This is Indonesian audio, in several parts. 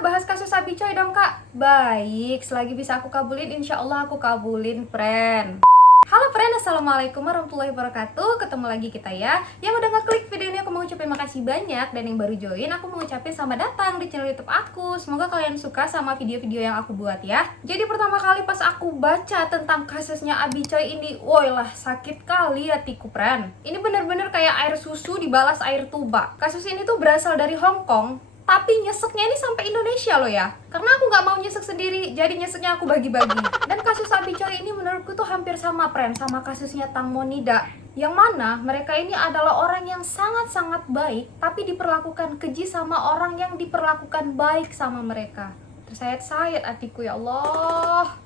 Kak, bahas kasus Abi Coy dong kak. Baik, selagi bisa aku kabulin, insya Allah aku kabulin, friend. Halo friend, assalamualaikum warahmatullahi wabarakatuh. Ketemu lagi kita ya. Yang udah ngeklik video ini aku mau ucapin makasih banyak. Dan yang baru join, aku mau ucapin selamat datang di channel YouTube aku. Semoga kalian suka sama video-video yang aku buat ya. Jadi pertama kali pas aku baca tentang kasusnya Abi Coy ini, woi lah sakit kali hatiku friend. Ini bener-bener kayak air susu dibalas air tuba. Kasus ini tuh berasal dari Hong Kong, tapi nyeseknya ini sampai Indonesia loh ya. Karena aku nggak mau nyesek sendiri, jadi nyeseknya aku bagi-bagi. Dan kasus Abi Coy ini menurutku tuh hampir sama friend sama kasusnya Tang Monida, yang mana mereka ini adalah orang yang sangat-sangat baik, tapi diperlakukan keji sama orang yang diperlakukan baik sama mereka. Tersayat-sayat hatiku ya Allah.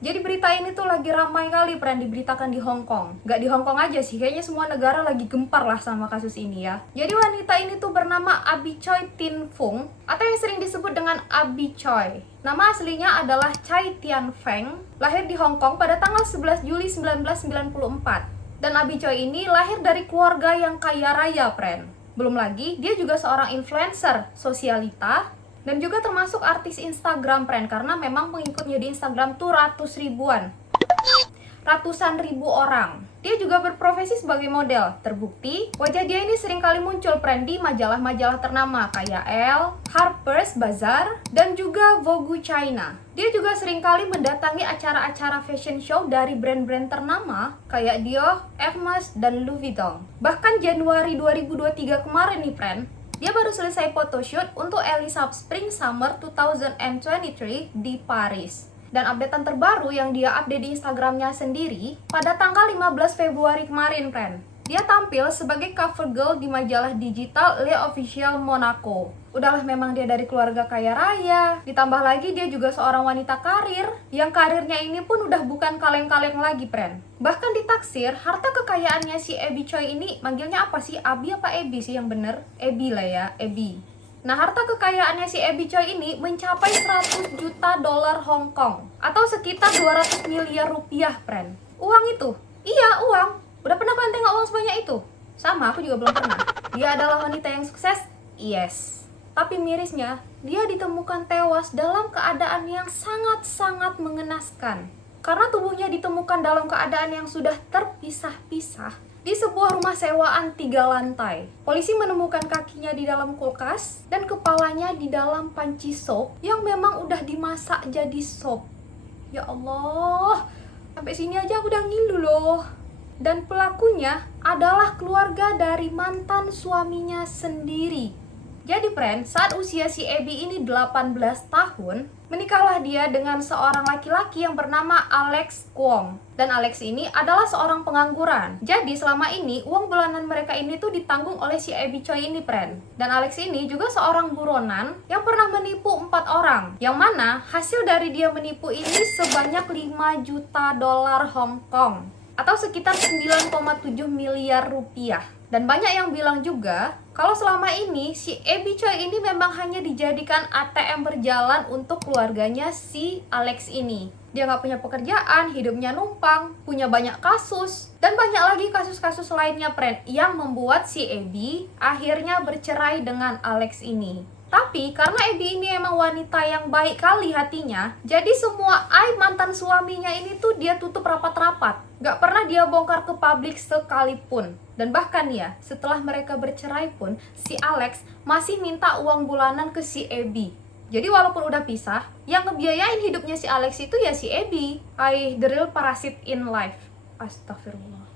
Jadi berita ini tuh lagi ramai kali friend diberitakan di Hong Kong. Gak di Hong Kong aja sih, kayaknya semua negara lagi gempar lah sama kasus ini ya. Jadi wanita ini tuh bernama Abi Coy Tin Fung, atau yang sering disebut dengan Abi Coy. Nama aslinya adalah Chai Tian Feng, lahir di Hong Kong pada tanggal 11 Juli 1994. Dan Abi Coy ini lahir dari keluarga yang kaya raya friend. Belum lagi, dia juga seorang influencer, sosialita, dan juga termasuk artis Instagram friend, karena memang pengikutnya di Instagram tuh ratusan ribu orang. Dia juga berprofesi sebagai model. Terbukti wajah dia ini sering kali muncul friend di majalah-majalah ternama kayak Elle, Harper's Bazaar, dan juga Vogue China. Dia juga sering kali mendatangi acara-acara fashion show dari brand-brand ternama kayak Dior, Hermes, dan Louis Vuitton. Bahkan Januari 2023 kemarin nih friend, dia baru selesai photoshoot untuk Elisab Spring Summer 2023 di Paris. Dan updatean terbaru yang dia update di Instagramnya sendiri pada tanggal 15 Februari kemarin, friend. Dia tampil sebagai cover girl di majalah digital Le Officiel Monaco. Udahlah, memang dia dari keluarga kaya raya. Ditambah lagi dia juga seorang wanita karir, yang karirnya ini pun udah bukan kaleng-kaleng lagi, friend. Bahkan ditaksir, harta kekayaannya si Abi Coy ini, manggilnya apa sih? Abi apa Ebi sih yang bener? Ebi lah ya, Ebi. Nah, harta kekayaannya si Abi Coy ini mencapai 100 juta dolar Hong Kong, atau sekitar 200 miliar rupiah, friend. Uang itu? Iya, uang. Udah pernah kalian tengok uang sebanyak itu? Sama, aku juga belum pernah. Dia adalah wanita yang sukses? Yes. Tapi mirisnya, dia ditemukan tewas dalam keadaan yang sangat-sangat mengenaskan. Karena tubuhnya ditemukan dalam keadaan yang sudah terpisah-pisah di sebuah rumah sewaan 3 lantai. Polisi menemukan kakinya di dalam kulkas dan kepalanya di dalam panci sop yang memang udah dimasak jadi sop. Ya Allah, sampai sini aja aku udah ngilu loh. Dan pelakunya adalah keluarga dari mantan suaminya sendiri. Jadi friend, saat usia si Abi ini 18 tahun, menikahlah dia dengan seorang laki-laki yang bernama Alex Kwong. Dan Alex ini adalah seorang pengangguran. Jadi selama ini, uang bulanan mereka ini tuh ditanggung oleh si Abi Coy ini, friend. Dan Alex ini juga seorang buronan yang pernah menipu 4 orang. Yang mana hasil dari dia menipu ini sebanyak 5 juta dolar Hong Kong, atau sekitar 9,7 miliar rupiah. Dan banyak yang bilang juga kalau selama ini si Abi Coy ini memang hanya dijadikan ATM berjalan untuk keluarganya si Alex ini. Dia nggak punya pekerjaan, hidupnya numpang, punya banyak kasus, dan banyak lagi kasus-kasus lainnya, friend, yang membuat si Abi akhirnya bercerai dengan Alex ini. Tapi karena Abi ini emang wanita yang baik kali hatinya, jadi semua aib mantan suaminya ini tuh dia tutup rapat-rapat. Gak pernah dia bongkar ke publik sekalipun. Dan bahkan ya, setelah mereka bercerai pun, si Alex masih minta uang bulanan ke si Abi. Jadi walaupun udah pisah, yang ngebiayain hidupnya si Alex itu ya si Abi. The real parasit in life. Astagfirullah.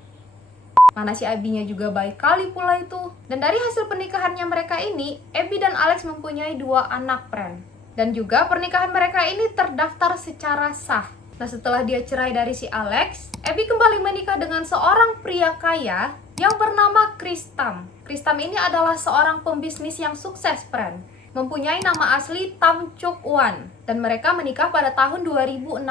Mana si Abinya juga baik kali pula itu. Dan dari hasil pernikahannya mereka ini, Abi dan Alex mempunyai 2 anak, friend. Dan juga pernikahan mereka ini terdaftar secara sah. Nah, setelah dia cerai dari si Alex, Abi kembali menikah dengan seorang pria kaya yang bernama Chris Tam. Chris Tam ini adalah seorang pembisnis yang sukses, friend. Mempunyai nama asli Tam Chuk Wan. Dan mereka menikah pada tahun 2016.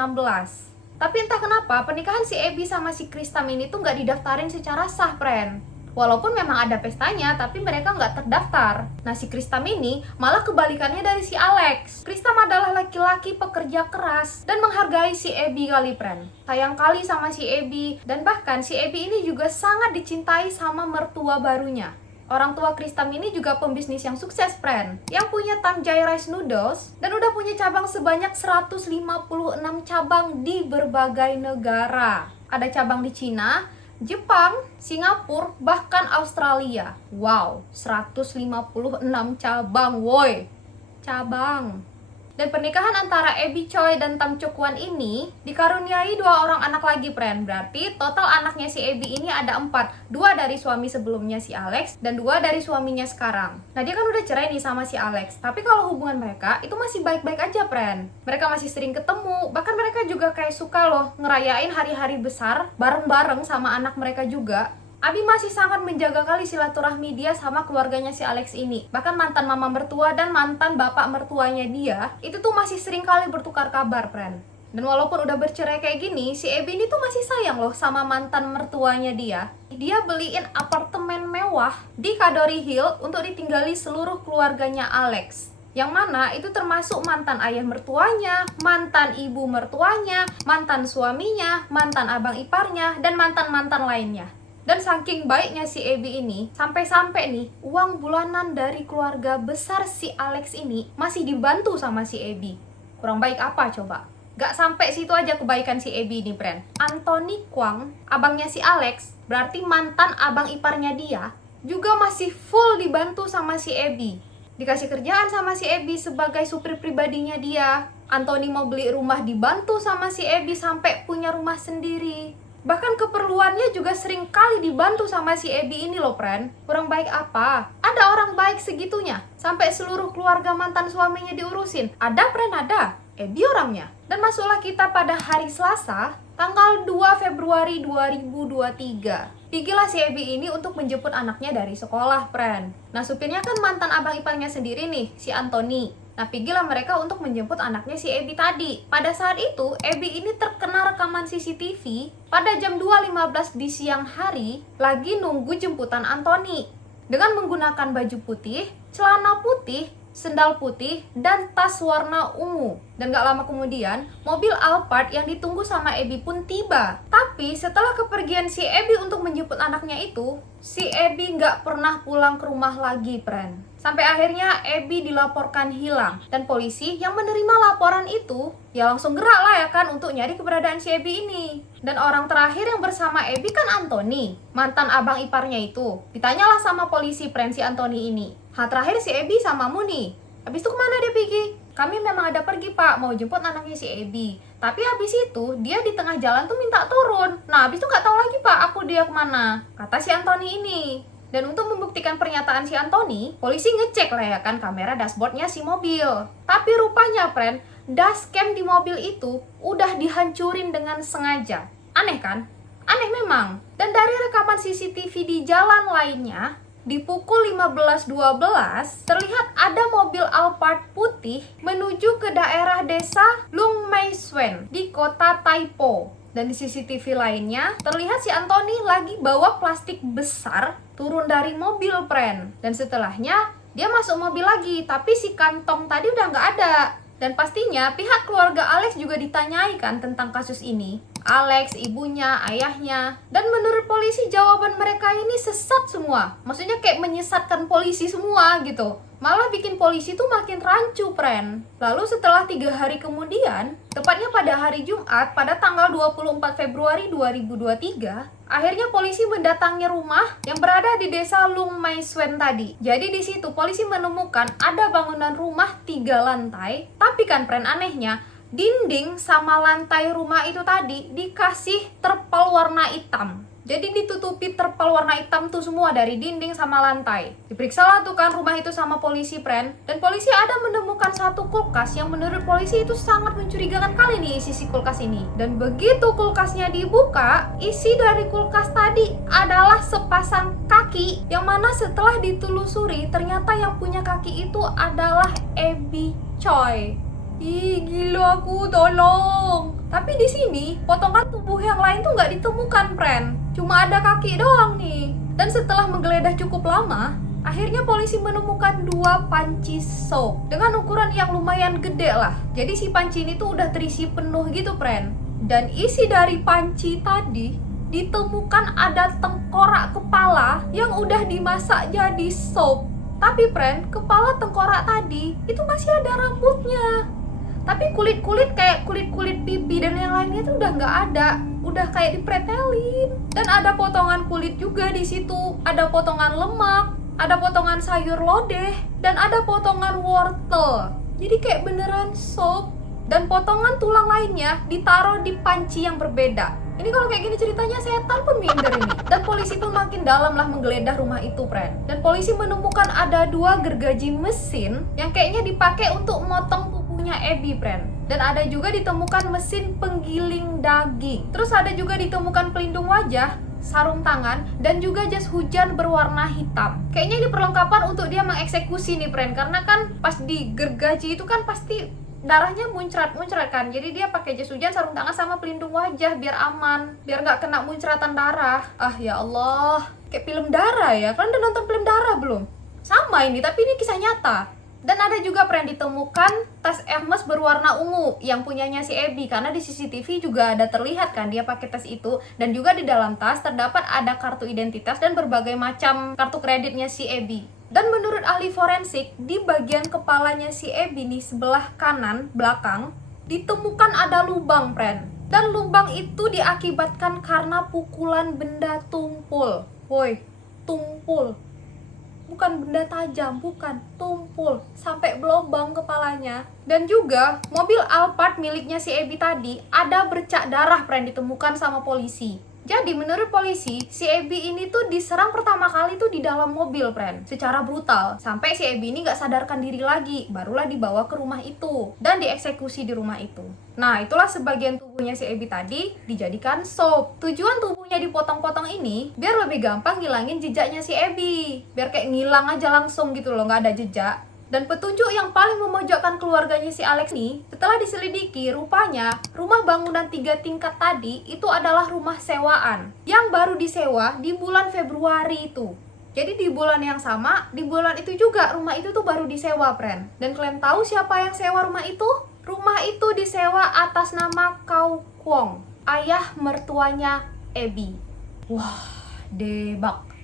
Tapi entah kenapa pernikahan si Abi sama si Chris Tam ini tuh nggak didaftarin secara sah, friend. Walaupun memang ada pestanya, tapi mereka nggak terdaftar. Nah, si Chris Tam ini malah kebalikannya dari si Alex. Chris Tam adalah laki-laki pekerja keras dan menghargai si Abi kali, friend. Sayang kali sama si Abi, dan bahkan si Abi ini juga sangat dicintai sama mertua barunya. Orang tua Kristam ini juga pembisnis yang sukses, friend, yang punya Tamjai Rice Noodles dan udah punya cabang sebanyak 156 cabang di berbagai negara. Ada cabang di Cina, Jepang, Singapura, bahkan Australia. Wow, 156 cabang, woi. Cabang. Dan pernikahan antara Abby Choi dan Tam Chuk Wan ini dikaruniai 2 orang anak lagi, friend. Berarti total anaknya si Abby ini ada 4. 2 dari suami sebelumnya si Alex dan 2 dari suaminya sekarang. Nah, dia kan udah cerai nih sama si Alex. Tapi kalau hubungan mereka itu masih baik-baik aja, friend. Mereka masih sering ketemu. Bahkan mereka juga kayak suka loh ngerayain hari-hari besar bareng-bareng sama anak mereka juga. Abi masih sangat menjaga kali silaturahmi dia sama keluarganya si Alex ini. Bahkan mantan mama mertua dan mantan bapak mertuanya dia, itu tuh masih sering kali bertukar kabar, friend. Dan walaupun udah bercerai kayak gini, si Abby ini tuh masih sayang loh sama mantan mertuanya dia. Dia beliin apartemen mewah di Kadori Hill untuk ditinggali seluruh keluarganya Alex. Yang mana itu termasuk mantan ayah mertuanya, mantan ibu mertuanya, mantan suaminya, mantan abang iparnya, dan mantan-mantan lainnya. Dan saking baiknya si Abby ini, sampai-sampai nih, uang bulanan dari keluarga besar si Alex ini masih dibantu sama si Abby. Kurang baik apa coba? Gak sampai situ aja kebaikan si Abby ini, friend. Anthony Kwang, abangnya si Alex, berarti mantan abang iparnya dia, juga masih full dibantu sama si Abby. Dikasih kerjaan sama si Abby sebagai supir pribadinya dia. Anthony mau beli rumah dibantu sama si Abby sampai punya rumah sendiri. Bahkan keperluannya juga sering kali dibantu sama si Abby ini loh, friend. Kurang baik apa? Ada orang baik segitunya? Sampai seluruh keluarga mantan suaminya diurusin? Ada, friend, ada. Abby orangnya. Dan masuklah kita pada hari Selasa, tanggal 2 Februari 2023. Pergilah si Abby ini untuk menjemput anaknya dari sekolah, friend. Nah, supirnya kan mantan abang iparnya sendiri nih, si Anthony. Nah, pergilah mereka untuk menjemput anaknya si Abby tadi. Pada saat itu, Abby ini terkena rekaman CCTV pada jam 2.15 di siang hari, lagi nunggu jemputan Anthony. Dengan menggunakan baju putih, celana putih, sendal putih, dan tas warna ungu. Dan gak lama kemudian, mobil Alphard yang ditunggu sama Abby pun tiba. Tapi setelah kepergian si Abby untuk menjemput anaknya itu, si Abby gak pernah pulang ke rumah lagi, friend. Sampai akhirnya Abby dilaporkan hilang. Dan polisi yang menerima laporan itu, ya langsung gerak lah ya kan untuk nyari keberadaan si Abby ini. Dan orang terakhir yang bersama Abby kan Anthony, mantan abang iparnya itu. Ditanyalah sama polisi, friend, si Anthony ini. Terakhir si Abby samamu nih. Habis itu kemana dia pergi? Kami memang ada pergi, Pak, mau jemput anaknya si Abby. Tapi habis itu dia di tengah jalan tuh minta turun. Nah, habis itu nggak tahu lagi, Pak, aku dia kemana. Kata si Anthony ini. Dan untuk membuktikan pernyataan si Anthony, polisi ngecek lah ya kan kamera dashboardnya si mobil. Tapi rupanya, friend, dashcam di mobil itu udah dihancurin dengan sengaja. Aneh kan? Aneh memang. Dan dari rekaman CCTV di jalan lainnya, di pukul 15.12, terlihat ada mobil Alphard putih menuju ke daerah desa Lung Mei Suen di kota Taipo. Dan di CCTV lainnya, terlihat si Anthony lagi bawa plastik besar turun dari mobil, friend. Dan setelahnya, dia masuk mobil lagi, tapi si kantong tadi udah nggak ada. Dan pastinya pihak keluarga Alex juga ditanyai kan tentang kasus ini. Alex, ibunya, ayahnya. Dan menurut polisi jawaban mereka ini sesat semua. Maksudnya kayak menyesatkan polisi semua gitu. Malah bikin polisi tuh makin rancu, friend. Lalu setelah 3 hari kemudian, tepatnya pada hari Jumat pada tanggal 24 Februari 2023, akhirnya polisi mendatangi rumah yang berada di desa Lung Mei Suen tadi. Jadi di situ polisi menemukan ada bangunan rumah 3 lantai, tapi kan, friend, anehnya dinding sama lantai rumah itu tadi dikasih terpal warna hitam. Jadi ditutupi terpal warna hitam tuh semua dari dinding sama lantai. Diperiksalah tuh kan rumah itu sama polisi, friend. Dan polisi ada menemukan satu kulkas yang menurut polisi itu sangat mencurigakan kali nih isi si kulkas ini. Dan begitu kulkasnya dibuka, isi dari kulkas tadi adalah sepasang kaki, yang mana setelah ditelusuri ternyata yang punya kaki itu adalah Abby Choi. Ih, gila aku, tolong. Tapi di sini potongan tubuh yang lain tuh nggak ditemukan, friend. Cuma ada kaki doang nih. Dan setelah menggeledah cukup lama, akhirnya polisi menemukan 2 panci soap dengan ukuran yang lumayan gede lah. Jadi si panci ini tuh udah terisi penuh gitu, friend. Dan isi dari panci tadi ditemukan ada tengkorak kepala yang udah dimasak jadi sop. Tapi friend, kepala tengkorak tadi itu masih ada rambutnya. Tapi kulit-kulit kayak kulit-kulit pipi dan yang lainnya itu udah nggak ada, udah kayak dipretelin. Dan ada potongan kulit juga di situ, ada potongan lemak, ada potongan sayur lodeh, dan ada potongan wortel. Jadi kayak beneran sop. Dan potongan tulang lainnya ditaruh di panci yang berbeda. Ini kalau kayak gini ceritanya setan pun minder ini. Dan polisi pun makin dalam lah menggeledah rumah itu, friend. Dan polisi menemukan ada 2 gergaji mesin yang kayaknya dipakai untuk motong tubuhnya Abby, friend. Dan ada juga ditemukan mesin penggiling daging. Terus ada juga ditemukan pelindung wajah, sarung tangan, dan juga jas hujan berwarna hitam. Kayaknya ini perlengkapan untuk dia mengeksekusi nih, friend. Karena kan pas digergaji itu kan pasti darahnya muncrat kan. Jadi dia pakai jas hujan, sarung tangan, sama pelindung wajah biar aman, biar nggak kena muncratan darah. Ah ya Allah, kayak film darah ya. Kalian udah nonton film darah belum? Sama ini, tapi ini kisah nyata. Dan ada juga pernah ditemukan tas Hermes berwarna ungu yang punyanya si Abby, karena di CCTV juga ada terlihat kan dia pakai tas itu. Dan juga di dalam tas terdapat ada kartu identitas dan berbagai macam kartu kreditnya si Abby. Dan menurut ahli forensik, di bagian kepalanya si Abby nih sebelah kanan belakang ditemukan ada lubang, friend. Dan lubang itu diakibatkan karena pukulan benda tumpul. Woi, tumpul. Bukan benda tajam, bukan, tumpul sampai belobang kepalanya. Dan juga mobil Alphard miliknya si Abby tadi ada bercak darah, friend, ditemukan sama polisi. Jadi menurut polisi, si Abby ini tuh diserang pertama kali tuh di dalam mobil, friend, secara brutal. Sampai si Abby ini gak sadarkan diri lagi, barulah dibawa ke rumah itu dan dieksekusi di rumah itu. Nah, itulah sebagian tubuhnya si Abby tadi dijadikan sop. Tujuan tubuhnya dipotong-potong ini biar lebih gampang ngilangin jejaknya si Abby. Biar kayak ngilang aja langsung gitu loh, gak ada jejak. Dan petunjuk yang paling memojokkan keluarganya si Alex nih, setelah diselidiki, rupanya rumah bangunan 3 tingkat tadi itu adalah rumah sewaan yang baru disewa di bulan Februari itu. Jadi di bulan yang sama, di bulan itu juga rumah itu tuh baru disewa, friend. Dan kalian tahu siapa yang sewa rumah itu? Rumah itu disewa atas nama Kau Kwong, ayah mertuanya Abby. Wah, debak.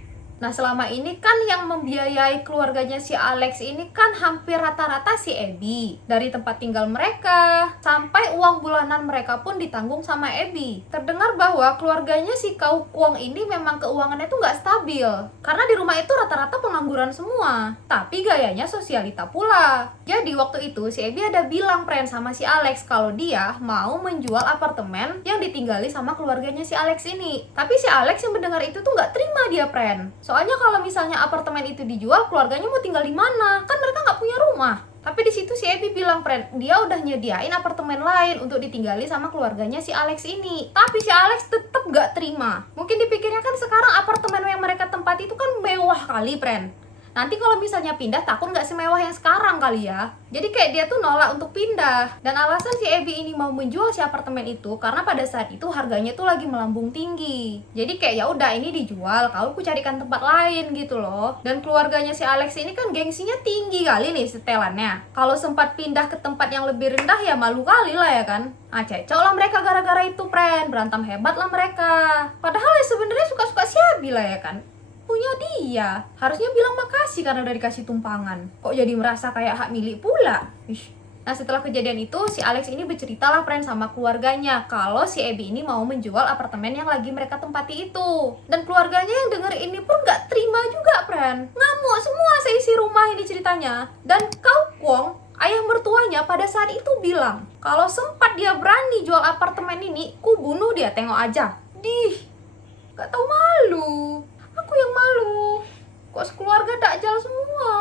Nah, selama ini kan yang membiayai keluarganya si Alex ini kan hampir rata-rata si Abby. Dari tempat tinggal mereka, sampai uang bulanan mereka pun ditanggung sama Abby. Terdengar bahwa keluarganya si Kau Kwong ini memang keuangannya tuh nggak stabil. Karena di rumah itu rata-rata pengangguran semua. Tapi gayanya sosialita pula. Jadi waktu itu si Abby ada bilang, friend, sama si Alex kalau dia mau menjual apartemen yang ditinggali sama keluarganya si Alex ini. Tapi si Alex yang mendengar itu tuh nggak terima dia, friend. Soalnya kalau misalnya apartemen itu dijual, keluarganya mau tinggal di mana? Kan mereka nggak punya rumah. Tapi di situ si Abby bilang, friend, dia udah nyediain apartemen lain untuk ditinggali sama keluarganya si Alex ini. Tapi si Alex tetap nggak terima. Mungkin dipikirnya kan sekarang apartemen yang mereka tempati itu kan mewah kali, friend. Nanti kalau misalnya pindah, takut nggak semewah yang sekarang kali ya. Jadi kayak dia tuh nolak untuk pindah. Dan alasan si Abby ini mau menjual si apartemen itu karena pada saat itu harganya tuh lagi melambung tinggi. Jadi kayak ya udah ini dijual, kau ku carikan tempat lain gitu loh. Dan keluarganya si Alex ini kan gengsinya tinggi kali nih setelannya. Kalau sempat pindah ke tempat yang lebih rendah ya malu kali lah ya kan. Ah, cecok lah mereka gara-gara itu, friend. Berantem hebat lah mereka. Padahal ya sebenarnya suka-suka si Abby lah ya kan. Punya dia, harusnya bilang makasih karena udah dikasih tumpangan. Kok jadi merasa kayak hak milik pula? Nah, setelah kejadian itu si Alex ini bercerita lah, friend, sama keluarganya kalau si Abby ini mau menjual apartemen yang lagi mereka tempati itu. Dan keluarganya yang denger ini pun gak terima juga, friend. Ngamuk semua seisi rumah ini ceritanya. Dan Kau Kwong, ayah mertuanya, pada saat itu bilang kalau sempat dia berani jual apartemen ini, ku bunuh dia, tengok aja. Gak tau malu. Aku yang malu. Kok sekeluarga dakjal semua.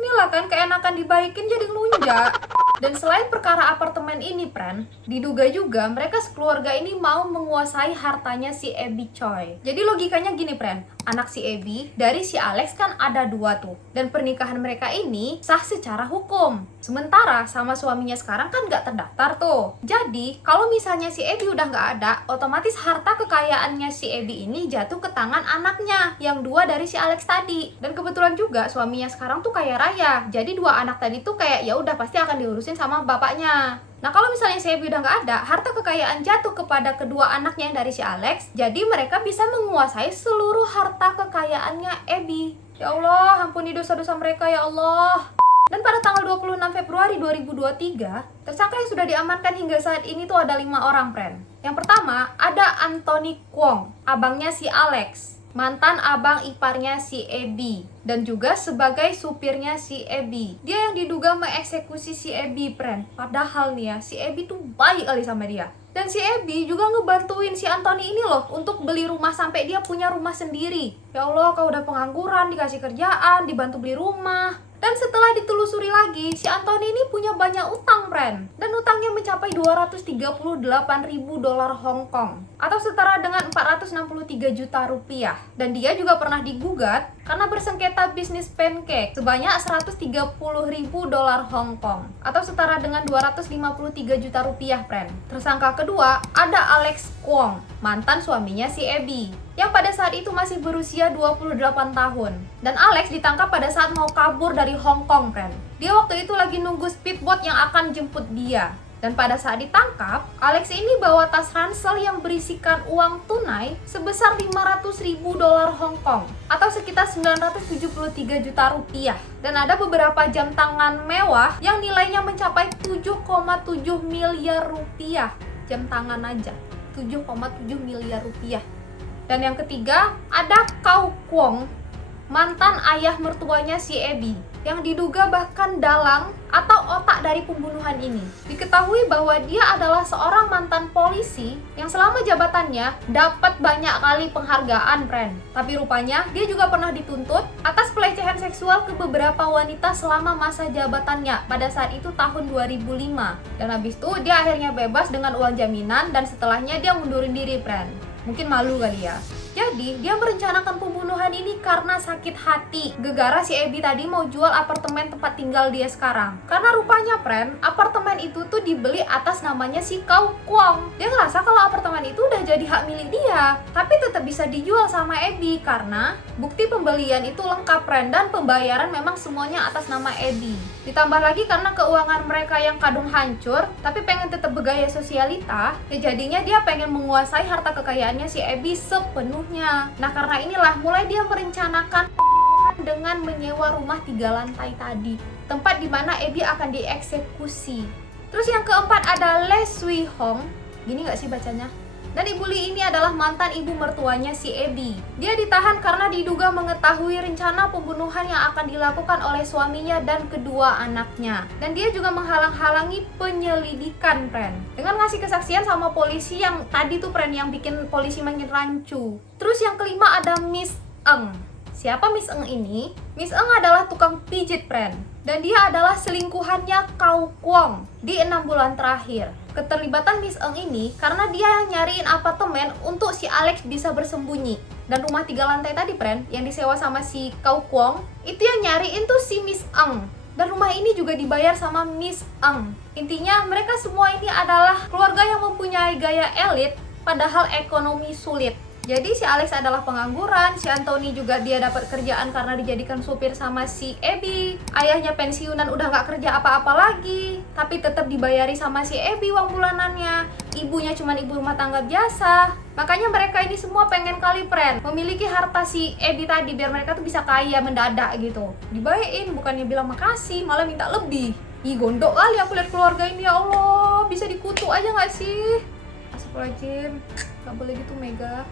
Inilah kan keenakan dibaikin jadi ngelunjak. Dan selain perkara apartemen ini, friend, diduga juga mereka sekeluarga ini mau menguasai hartanya si Abby Choi. Jadi logikanya gini, friend, anak si Abby dari si Alex kan ada 2 tuh. Dan pernikahan mereka ini sah secara hukum. Sementara sama suaminya sekarang kan gak terdaftar tuh. Jadi kalau misalnya si Abby udah gak ada, otomatis harta kekayaannya si Abby ini jatuh ke tangan anaknya yang 2 dari si Alex tadi. Dan kebetulan juga suaminya sekarang tuh kaya raya. Jadi 2 anak tadi tuh kayak ya udah pasti akan diurusin sama bapaknya. Nah, kalau misalnya si Abby udah nggak ada, harta kekayaan jatuh kepada kedua anaknya yang dari si Alex, jadi mereka bisa menguasai seluruh harta kekayaannya Abby. Ya Allah, ampuni dosa-dosa mereka ya Allah. Dan pada tanggal 26 Februari 2023, tersangka yang sudah diamankan hingga saat ini tuh ada 5 orang, friend. Yang pertama, ada Anthony Kwong, abangnya si Alex, mantan abang iparnya si Abby, dan juga sebagai supirnya si Abby. Dia yang diduga mengeksekusi si Abby, friend. Padahal nih ya, si Abby tuh baik kali sama dia. Dan si Abby juga ngebantuin si Anthony ini loh untuk beli rumah sampai dia punya rumah sendiri. Ya Allah, kau udah pengangguran, dikasih kerjaan, dibantu beli rumah. Dan setelah ditelusuri lagi, si Anthony ini punya banyak utang, friend. Dan utangnya mencapai 238.000 dolar Hong Kong, atau setara dengan 463 juta rupiah. Dan dia juga pernah digugat karena bersengketa bisnis pancake sebanyak 130.000 dolar Hong Kong, atau setara dengan 253 juta rupiah, friend. Tersangka kedua ada Alex Kwong, mantan suaminya si Abby, yang pada saat itu masih berusia 28 tahun. Dan Alex ditangkap pada saat mau kabur dari Hong Kong, friend. Dia waktu itu lagi nunggu speedboat yang akan jemput dia. Dan pada saat ditangkap, Alex ini bawa tas ransel yang berisikan uang tunai sebesar 500.000 dolar Hong Kong, atau sekitar 973 juta rupiah. Dan ada beberapa jam tangan mewah yang nilainya mencapai 7,7 miliar rupiah. Jam tangan aja, 7,7 miliar rupiah. Dan yang ketiga, ada Kau Kwong, mantan ayah mertuanya si Abby, yang diduga bahkan dalang atau otak dari pembunuhan ini. Diketahui bahwa dia adalah seorang mantan polisi yang selama jabatannya dapat banyak kali penghargaan, friend. Tapi rupanya dia juga pernah dituntut atas pelecehan seksual ke beberapa wanita selama masa jabatannya pada saat itu tahun 2005. Dan habis itu dia akhirnya bebas dengan uang jaminan, dan setelahnya dia mundurin diri, friend. Mungkin malu kali ya. Jadi, dia merencanakan pembunuhan ini karena sakit hati. Gegara si Abby tadi mau jual apartemen tempat tinggal dia sekarang. Karena rupanya, friend, apartemen itu tuh dibeli atas namanya si Kau Kwong. Dia ngerasa kalau apartemen itu udah jadi hak milik dia, tapi tetap bisa dijual sama Abby karena bukti pembelian itu lengkap, friend, dan pembayaran memang semuanya atas nama Abby. Ditambah lagi karena keuangan mereka yang kadung hancur, tapi pengen tetap bergaya sosialita, ya jadinya dia pengen menguasai harta kekayaannya si Abby sepenuhnya. Nah, karena inilah mulai dia merencanakan dengan menyewa rumah 3 lantai tadi, tempat di mana Abby akan dieksekusi. Terus yang keempat ada Le Sui Hong, gini nggak sih bacanya? Dan Ibu Lee ini adalah mantan ibu mertuanya si Abby. Dia ditahan karena diduga mengetahui rencana pembunuhan yang akan dilakukan oleh suaminya dan kedua anaknya. Dan dia juga menghalang-halangi penyelidikan, friend, dengan ngasih kesaksian sama polisi yang tadi tuh, friend, yang bikin polisi makin rancu. Terus yang kelima ada Miss Eng. Siapa Miss Eng ini? Miss Eng adalah tukang pijit, friend. Dan dia adalah selingkuhannya Kau Kwong di 6 bulan terakhir. Keterlibatan Miss Eng ini karena dia yang nyariin apartemen untuk si Alex bisa bersembunyi. Dan rumah 3 lantai tadi, friend, yang disewa sama si Kau Kwong, itu yang nyariin tuh si Miss Eng. Dan rumah ini juga dibayar sama Miss Eng. Intinya mereka semua ini adalah keluarga yang mempunyai gaya elit padahal ekonomi sulit. Jadi si Alex adalah pengangguran, si Anthony juga dia dapat kerjaan karena dijadikan supir sama si Abby. Ayahnya pensiunan udah nggak kerja apa-apa lagi, tapi tetap dibayari sama si Abby uang bulanannya. Ibunya cuma ibu rumah tangga biasa. Makanya mereka ini semua pengen kali, friend, memiliki harta si Abby tadi biar mereka tuh bisa kaya mendadak gitu. Dibayain, bukannya bilang makasih, malah minta lebih. Ih, gondok kali aku lihat keluarga ini, ya Allah. Bisa dikutuk aja nggak sih? Astagfirullahaladzim, nggak boleh gitu, Mega.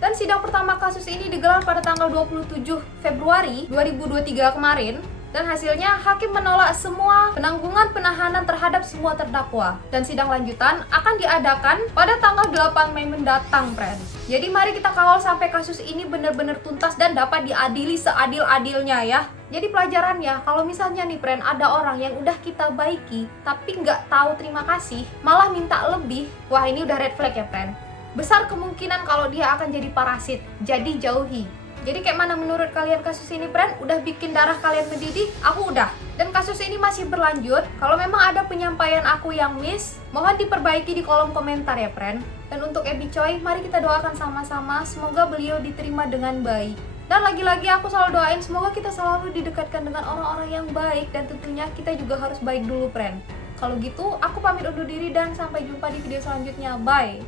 Dan sidang pertama kasus ini digelar pada tanggal 27 Februari 2023 kemarin. Dan hasilnya hakim menolak semua penanggungan penahanan terhadap semua terdakwa. Dan sidang lanjutan akan diadakan pada tanggal 8 Mei mendatang, friend. Jadi mari kita kawal sampai kasus ini benar-benar tuntas dan dapat diadili seadil-adilnya ya. Jadi pelajarannya, kalau misalnya nih, friend, ada orang yang udah kita baiki tapi nggak tahu terima kasih, malah minta lebih, wah ini udah red flag ya, friend. Besar kemungkinan kalau dia akan jadi parasit, jadi jauhi. Jadi kayak mana menurut kalian kasus ini, friend? Udah bikin darah kalian mendidih? Aku udah. Dan kasus ini masih berlanjut. Kalau memang ada penyampaian aku yang miss, mohon diperbaiki di kolom komentar ya, friend. Dan untuk Abby Choi, mari kita doakan sama-sama, semoga beliau diterima dengan baik. Dan lagi-lagi aku selalu doain semoga kita selalu didekatkan dengan orang-orang yang baik, dan tentunya kita juga harus baik dulu, friend. Kalau gitu, aku pamit undur diri dan sampai jumpa di video selanjutnya. Bye!